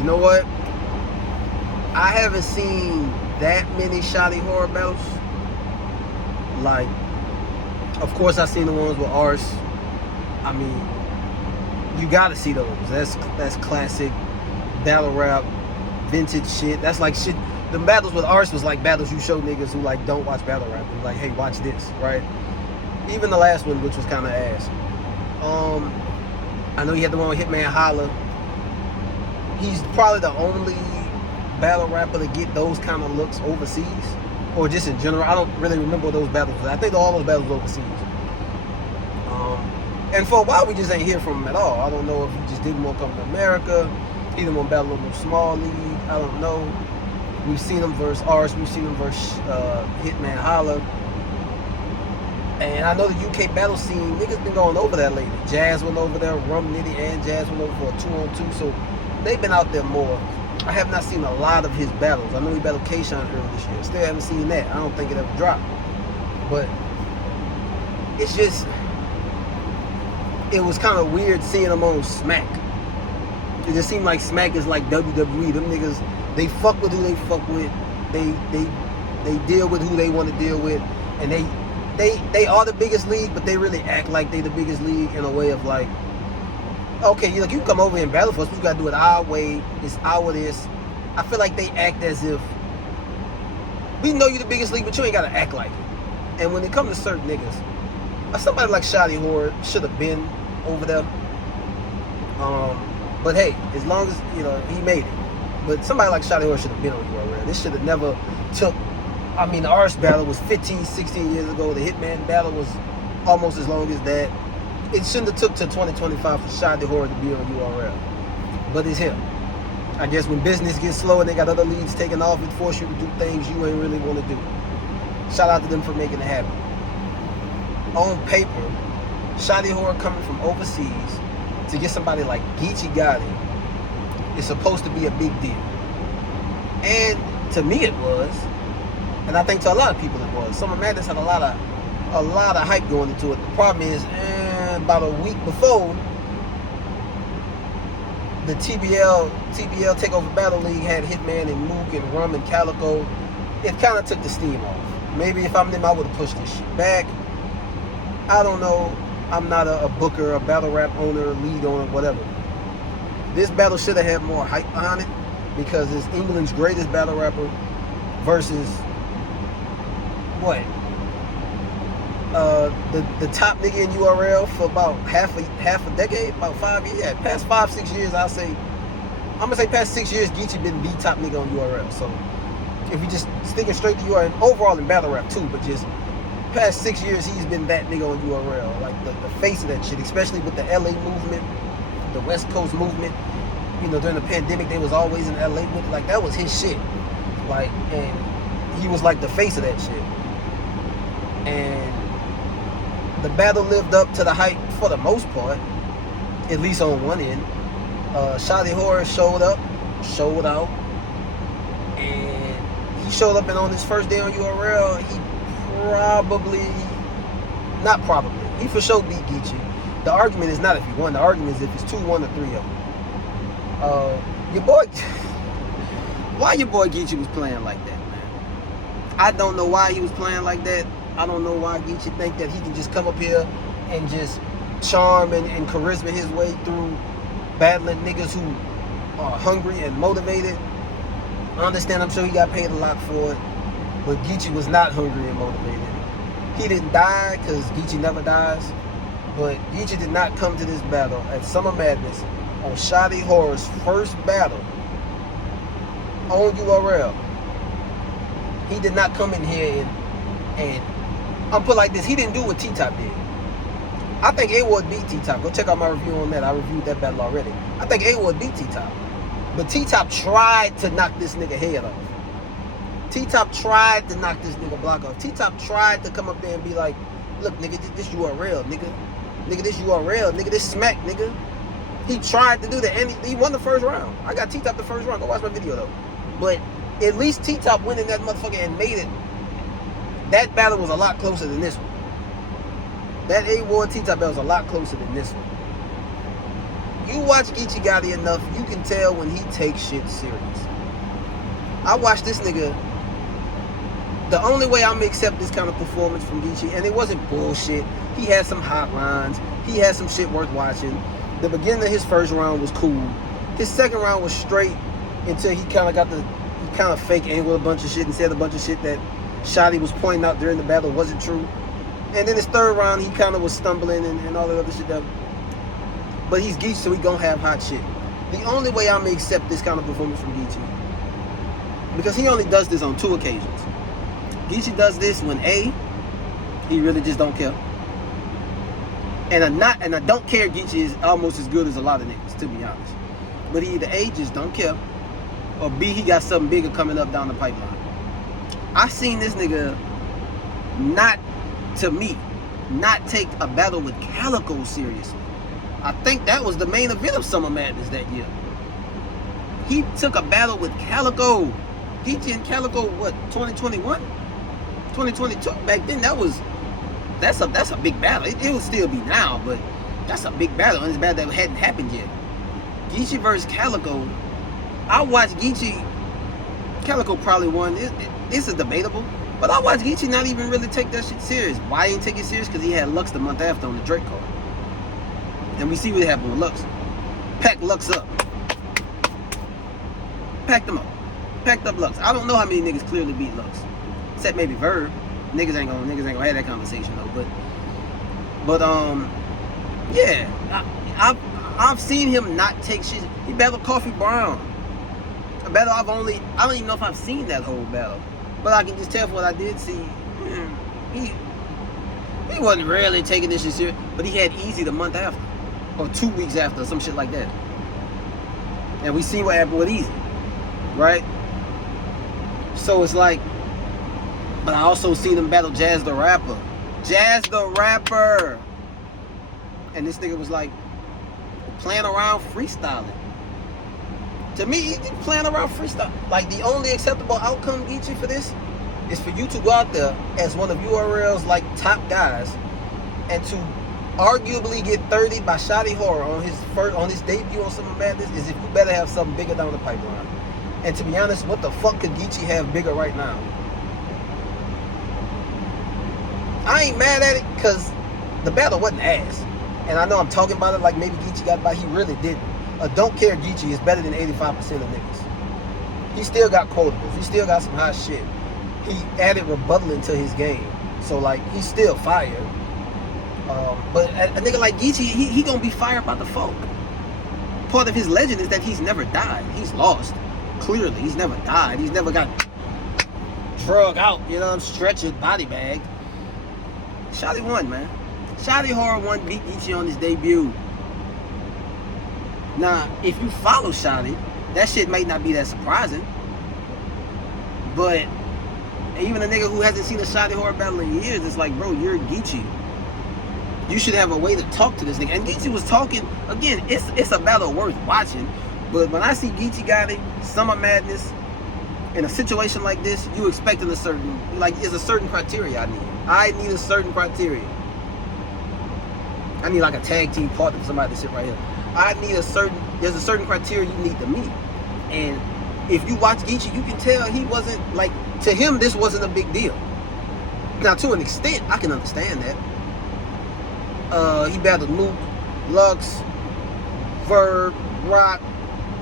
You know what? I haven't seen that many Shotty Horroh battles. Like, of course, I seen the ones with Ars. I mean, you gotta see those. That's classic battle rap, vintage shit. That's like shit. The battles with Ars was like battles you show niggas who like don't watch battle rap and like, hey, watch this, right? Even the last one, which was kind of ass. I know he had the one with Hitman Holla. He's probably the only battle rapper to get those kind of looks overseas, or just in general. I don't really remember those battles. I think all those battles were overseas. And for a while, we just ain't hear from him at all. I don't know if he just didn't want to come to America. He didn't want to battle in a small league. I don't know. We've seen him versus Ars. We've seen him versus Hitman Holla. And I know the UK battle scene, niggas been going over there lately. Jazz went over there, Rum Nitty and Jazz went over for a 2-on-2. So they've been out there more. I have not seen a lot of his battles. I know he battled K-Shine earlier this year. Still haven't seen that. I don't think it ever dropped. But it's just, it was kind of weird seeing him on Smack. It just seemed like Smack is like WWE. Them niggas, they fuck with who they fuck with. They deal with who they want to deal with. And they are the biggest league, but they really act like they the biggest league in a way of like, okay, you can come over here and battle for us, but you gotta do it our way. It's our this. I feel like they act as if we know you're the biggest league, but you ain't gotta act like it. And when it comes to certain niggas, somebody like Shotty Horroh should have been over there. But hey, as long as he made it. But somebody like Shotty Horroh should have been on URL. This should have never took. I mean, the Ars battle was 15, 16 years ago. The Hitman battle was almost as long as that. It shouldn't have took to 2025 for Shotty Horroh to be on URL. But it's him. I guess when business gets slow and they got other leads taking off, it force you to do things you ain't really want to do. Shout out to them for making it happen. On paper, Shotty Horroh coming from overseas to get somebody like Geechi Gotti is supposed to be a big deal. And to me it was. And I think to a lot of people it was. Summer Madness had a lot of hype going into it. The problem is, about a week before, the TBL Takeover Battle League had Hitman and Mook and Rum and Calico. It kind of took the steam off. Maybe if I'm them, I would have pushed this shit back. I don't know. I'm not a booker, a battle rap owner, lead owner, whatever. This battle should have had more hype behind it because it's England's greatest battle rapper versus what? The top nigga in URL for about half a decade, about 5 years. Yeah, past 5-6 years, I'm gonna say past 6 years, Geechi been the top nigga on URL. So if we just sticking straight to URL, and overall in battle rap too, but just past 6 years, he's been that nigga on URL, like the face of that shit, especially with the LA movement, the West Coast movement. During the pandemic, they was always in LA with it. Like that was his shit. Like, and he was like the face of that shit. And the battle lived up to the hype for the most part, at least on one end. Shotty Horroh showed up, showed out, and he showed up, and on his first day on URL, he he for sure beat Geechi. The argument is not if he won, the argument is if it's 2-1 or 3-0. Your boy, why your boy Geechi was playing like that, man? I don't know why he was playing like that. I don't know why Geechi think that he can just come up here and just charm and charisma his way through battling niggas who are hungry and motivated. I understand, I'm sure he got paid a lot for it, but Geechi was not hungry and motivated. He didn't die because Geechi never dies, but Geechi did not come to this battle at Summer Madness on Shotty Horroh's first battle on URL. He did not come in here and I'm put like this, he didn't do what T-Top did. I think A-Ward beat T-Top. Go check out my review on that. I reviewed that battle already. I think A-Ward beat T-Top. But T-Top tried to knock this nigga head off. T-Top tried to knock this nigga block off. T-Top tried to come up there and be like, look, nigga, this URL, nigga. Nigga, this URL, nigga, this smack, nigga. He tried to do that, and he won the first round. I got T-Top the first round. Go watch my video, though. But at least T-Top winning that motherfucker and made it. That battle was a lot closer than this one. That A-Ward T-Top battle was a lot closer than this one. You watch Geechi Gotti enough, you can tell when he takes shit serious. I watched this nigga. The only way I'm gonna accept this kind of performance from Geechi, and it wasn't bullshit. He had some hot lines. He had some shit worth watching. The beginning of his first round was cool. His second round was straight until he kind of fake angled a bunch of shit and said a bunch of shit that Shotty was pointing out during the battle wasn't true. And then his third round, he kind of was stumbling and all that other shit. But he's Geechi, so he gonna have hot shit. The only way I'm gonna accept this kind of performance from Geechi, because he only does this on 2 occasions. Geechi does this when A, he really just don't care. And I don't care Geechi is almost as good as a lot of niggas, to be honest. But he either A, just don't care, or B, he got something bigger coming up down the pipeline. I seen this nigga not take a battle with Calico seriously. I think that was the main event of Summer Madness that year. He took a battle with Calico. Geechi and Calico, what, 2021? 2022? Back then, that's a big battle. It will still be now, but that's a big battle, and it's a battle that hadn't happened yet. Geechi versus Calico. I watched Geechi. Calico probably won. This is debatable, but I watched Geechi not even really take that shit serious. Why he didn't take it serious? Because he had Lux the month after on the Drake card. And we see what happened with Lux. Packed Lux up. Packed them up. Packed up Lux. I don't know how many niggas clearly beat Lux. Except maybe Verb. Niggas ain't gonna have that conversation though. But yeah. I've seen him not take shit. He battled Coffee Brown. A battle I don't even know if I've seen that whole battle. But I can just tell from what I did see, he wasn't really taking this shit serious. But he had Easy the month after. Or 2 weeks after, some shit like that. And we see what happened with Easy. Right? So it's like, but I also seen him battle Jazz the Rapper. Jazz the Rapper! And this nigga was like, playing around freestyling. To me, he's playing around freestyle. Like, the only acceptable outcome, Geechi, for this is for you to go out there as one of URL's like top guys and to arguably get 30 by Shotty Horroh on his debut on Summer Madness is if you better have something bigger down the pipeline. And to be honest, what the fuck could Geechi have bigger right now? I ain't mad at it because the battle wasn't ass. And I know I'm talking about it like maybe Geechi got by. He really didn't. A don't care Geechi is better than 85% of niggas. He still got quotables. He still got some hot shit. He added rebuttal into his game. So, like, he's still fired. But a nigga like Geechi, he gonna be fired by the folk. Part of his legend is that he's never died. He's lost. Clearly, he's never died. He's never got drug out, you know, stretchered, body bagged. Shotty won, man. Shotty Horroh won, beat Geechi on his debut. Now, if you follow Shotty, that shit may not be that surprising. But even a nigga who hasn't seen a Shotty Horroh battle in years, it's like, bro, you're Geechi. You should have a way to talk to this nigga. And Geechi was talking, again, it's a battle worth watching. But when I see Geechi Gotti, Summer Madness, in a situation like this, you expecting a certain, like, there's a certain criteria I need. I need a certain criteria. I need like a tag team partner for somebody to sit right here. There's a certain criteria you need to meet. And if you watch Geechi, you can tell he wasn't, like, to him, this wasn't a big deal. Now, to an extent, I can understand that. He battled Mook, Lux, Verb, Rock,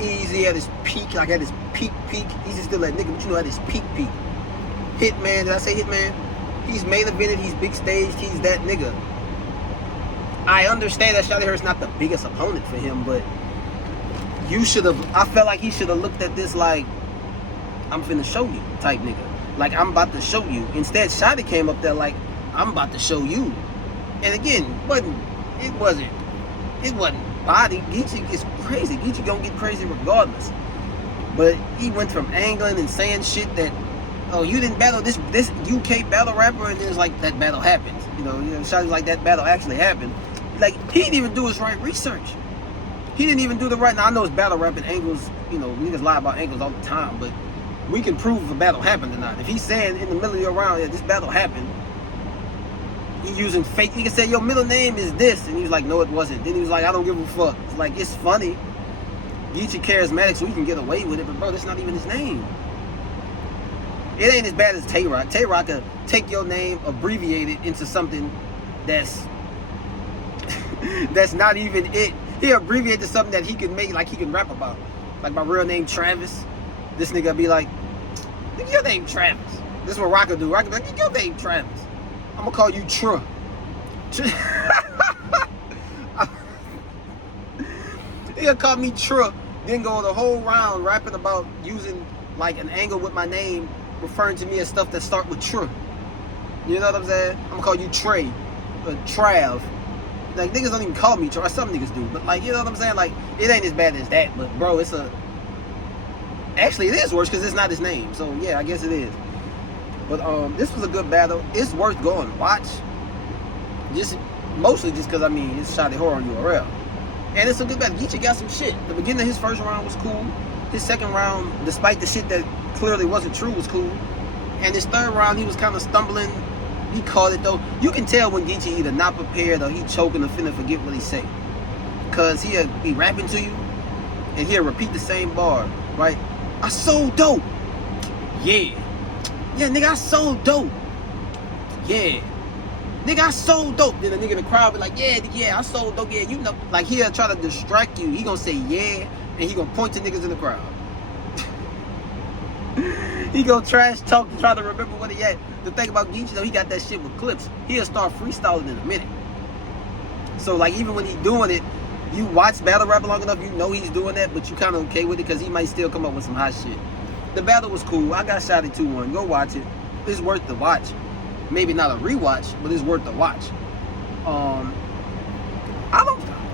Easy at his peak, like at his peak. Easy still that nigga, but you know, at his peak. Hitman, did I say Hitman? He's main evented, he's big staged, he's that nigga. I understand that Shotty Horroh's not the biggest opponent for him, but I felt like he should have looked at this like, I'm finna show you type nigga. Like, I'm about to show you. Instead, Shotty came up there like, I'm about to show you. And again, it wasn't body. Geechi is crazy. Geechi gonna get crazy regardless. But he went from angling and saying shit that, oh, you didn't battle this UK battle rapper, and then it's like, that battle happened. You know, Shotty's like, that battle actually happened. Like, he didn't even do his right research. He didn't even do the right. Now, I know it's battle rapping angles. You know, niggas lie about angles all the time, but we can prove if a battle happened or not. If he's saying in the middle of your round, yeah, this battle happened, he using fake. He can say your middle name is this, and he was like, no, it wasn't. Then he was like, I don't give a fuck. It's like, it's funny. Geechi charismatic, so he can get away with it, but bro, that's not even his name. It ain't as bad as Tay-Rock. Tay-Rock could take your name, abbreviate it into something that's that's not even it. He abbreviate to something that he can make, like he can rap about. Like my real name Travis. This nigga be like, nigga, your name Travis. This is what Rock will do. Rock will be like, nigga, your name Travis. I'm gonna call you Truh. He'll call me Truh, then go the whole round rapping about using like an angle with my name, referring to me as stuff that start with Truh. You know what I'm saying? I'm gonna call you Trey, Trav. Like, niggas don't even call me Trav. Some niggas do, but like, you know what I'm saying? Like, it ain't as bad as that, but bro, it's a... Actually, it is worse because it's not his name. So yeah, I guess it is. But this was a good battle. It's worth going to watch. Mostly just because, I mean, it's Shotty Horroh on URL. And it's a good battle. Geechi got some shit. The beginning of his first round was cool. His second round, despite the shit that clearly wasn't true, was cool. And his third round, he was kind of stumbling. He caught it though. You can tell when Geechi either not prepared or he choking or finna forget what he say. Cause he'll be rapping to you and he'll repeat the same bar, right? I sold dope. Yeah. Yeah, nigga, I sold dope. Yeah. Nigga, I sold dope. Then the nigga in the crowd be like, yeah, I sold dope. Yeah, you know. Like, he'll try to distract you. He gonna say yeah, and he gonna point to niggas in the crowd. He gonna trash talk to try to remember what he had. The thing about Geechi, though, he got that shit with clips. He'll start freestyling in a minute. So, like, even when he's doing it, you watch battle rap long enough, you know he's doing that, but you kind of okay with it because he might still come up with some hot shit. The battle was cool. I got shot at 2-1. Go watch it. It's worth the watch. Maybe not a rewatch, but it's worth the watch.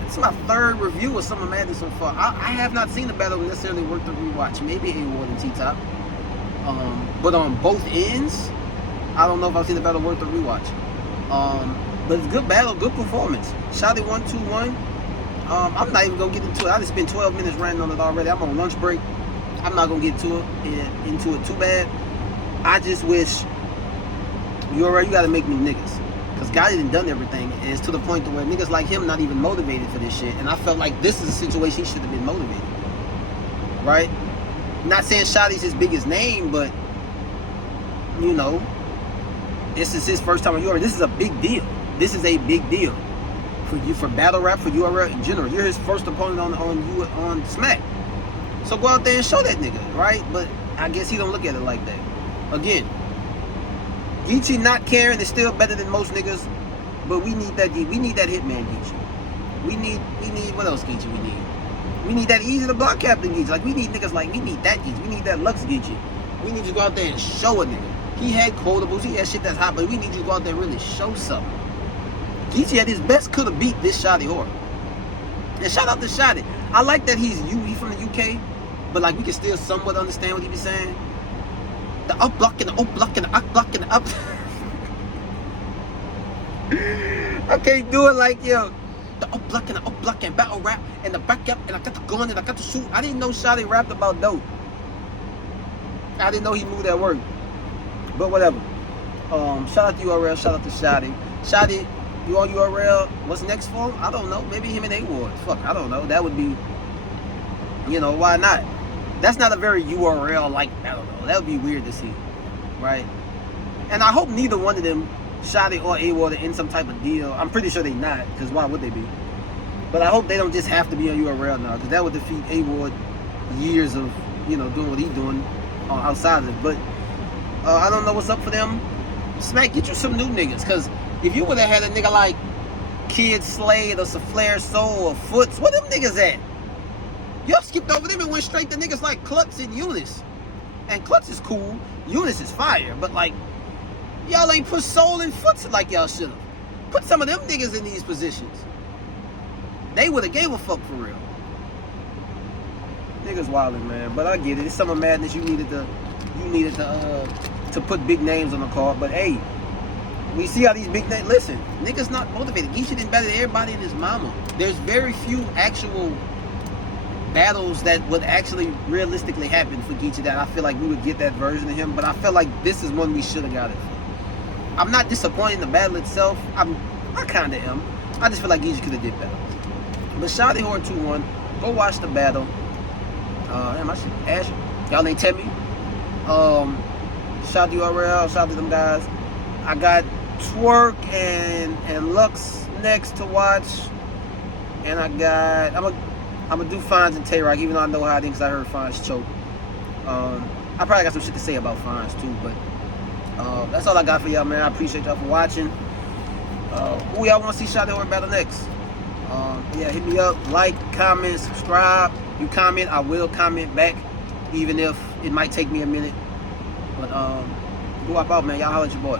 It's my third review of Summer Madness so far. I have not seen the battle necessarily worth the rewatch. Maybe A-Ward and T-Top. But on both ends, I don't know if I've seen the battle worth the rewatch. But it's good battle, good performance. Shotty 1-2-1. I'm not even gonna get into it. I just spent 12 minutes ranting on it already. I'm on lunch break. I'm not gonna get into it too bad. I just wish you gotta make me niggas. Cause Gotti done everything. And it's to the point to where niggas like him not even motivated for this shit. And I felt like this is a situation he should have been motivated. Right? Not saying Shotty's his biggest name, but you know, this is his first time on URL. This is a big deal. This is a big deal for you, for battle rap, for URL in general. You're his first opponent on Smack. So go out there and show that nigga, right? But I guess he don't look at it like that. Again, Geechi not caring is still better than most niggas, but we need that hitman Geechi. We need what else Geechi we need? We need that easy to block captain Geechi. Like, we need niggas like, we need that Geechi. We need that Lux Geechi. We need you to go out there and show a nigga. He had quotables, he had shit that's hot, but we need you to go out there and really show something. Geechi at his best could have beat this Shotty Horroh. And shout out to Shotty. I like that he's from the UK, but like we can still somewhat understand what he be saying. The up block and the up block and the up block and the up. I can't do it like, yo, the up block and battle rap and the back up and I got the gun and I got the shoot. I didn't know Shotty rapped about dope. I didn't know he knew that word. But whatever. Shout out to URL, shout out to Shotty. Shotty, you on URL? What's next for him? I don't know. Maybe him and A-Ward. Fuck, I don't know. That would be, you know, why not? That's not a very URL like, I don't know. That would be weird to see, right? And I hope neither one of them, Shotty or A-Ward, are in some type of deal. I'm pretty sure they not, because why would they be? But I hope they don't just have to be on URL now, because that would defeat A-Ward years of, you know, doing what he's doing outside of it. But I don't know what's up for them. Smack, get you some new niggas, because if you would have had a nigga like Kid Slade or Saflair Soul or Foots, where them niggas at? Y'all skipped over them and went straight to niggas like Klutz and Eunice. And Klutz is cool, Eunice is fire, but like, y'all ain't put Soul and Foots like y'all should have. Put some of them niggas in these positions. They would have gave a fuck for real. Niggas wildin', man, but I get it. It's Summer Madness. You needed to put big names on the card, but hey, we see how these big names. Listen, niggas not motivated. Geechi didn't battle everybody and his mama. There's very few actual battles that would actually realistically happen for Geechi that I feel like we would get that version of him, but I feel like this is one we should have got it for. I'm not disappointed in the battle itself. I kind of am. I just feel like Geechi could have did better. But Shotty Horroh 2-1. Go watch the battle. Damn, I should ask you. Y'all ain't tell me. Shotty Horroh, shout out to them guys. I got Twerk and Lux next to watch. And I'm gonna do Fonz and Tay-Rock, even though I know how I think, because I heard Fonz choke. I probably got some shit to say about Fonz too, but that's all I got for y'all, man. I appreciate y'all for watching. Who y'all want to see Shotty Horroh battle next? Yeah, hit me up, like, comment, subscribe. You comment, I will comment back, even if it might take me a minute. But go up out, man. Y'all holler at your boy.